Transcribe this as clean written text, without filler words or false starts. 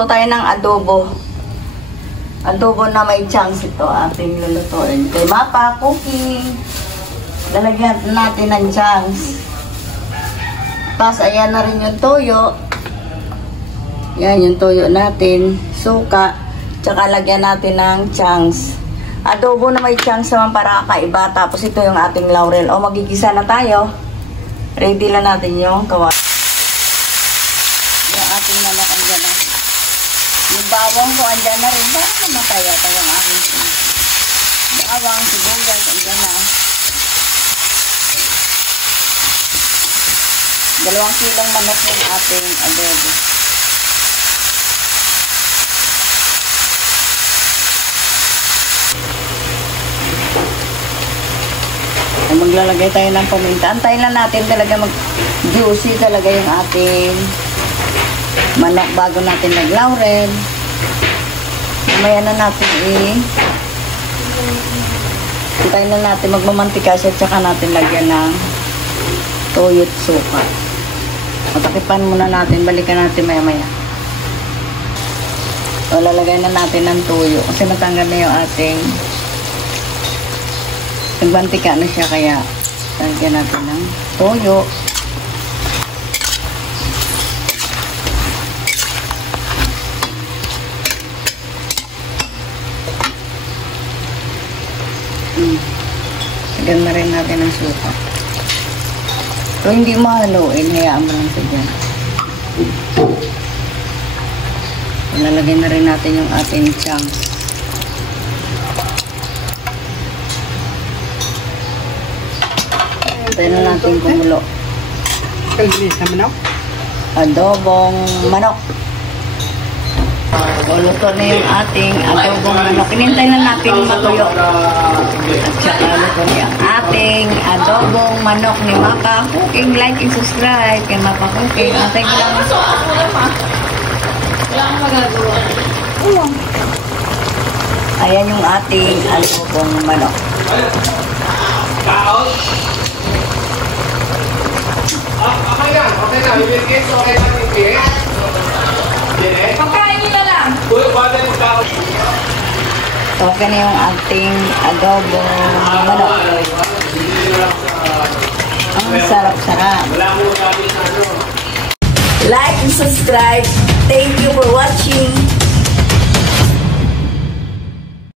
Magluto tayo ng adobo. Adobo na may chunks ito ating lulutuin. Kay Mapa Cooking. Lalagyan natin ng chunks. Tapos ayan na rin yung toyo. Yan yung toyo natin. Suka. Tsaka lagyan natin ng chunks. Adobo na may chunks naman para kakaiba. Tapos ito yung ating laurel. O magigisa na tayo. Ready na natin yung kawa. Yung ating manok andyan na. Yung bawang ko andyan na rin. Baka namatay ata yung aking bawang, sibuyas, andyan na. 2 kilong manok yung ating adobo. Maglalagay tayo ng paminta. Antayin lang natin talaga mag-juicy talaga yung ating manok bago natin nag-laurel. Mamaya na natin antayin na natin magmamantika siya tsaka natin lagyan ng toyo at suka. Matakipan muna natin. Balikan natin maya-maya. O, lalagay na natin ng toyo kasi matanggal na yung ating nagbantika na siya kaya lagyan natin ng toyo. Lagyan na rin natin ng suka. So hindi mahaluin, hayaan mo lang ito dyan. Lalagay na rin natin yung ating chunks. Tayo na natin kumulo. Adobong manok. Luto na yung ating adobong manok. Inintay na natin matuyo. At saka luto na yung ating adobong manok ni Mapa Cooking. Like and subscribe kay Mapa Cooking. Atay ko lang. Ayan yung ating adobong manok. Okay na. Yung case, okay na yung case. Pagkain nyo na lang. Okay na yung ating adobo manok. Ang sarap-sarap. Like and subscribe. Thank you for watching.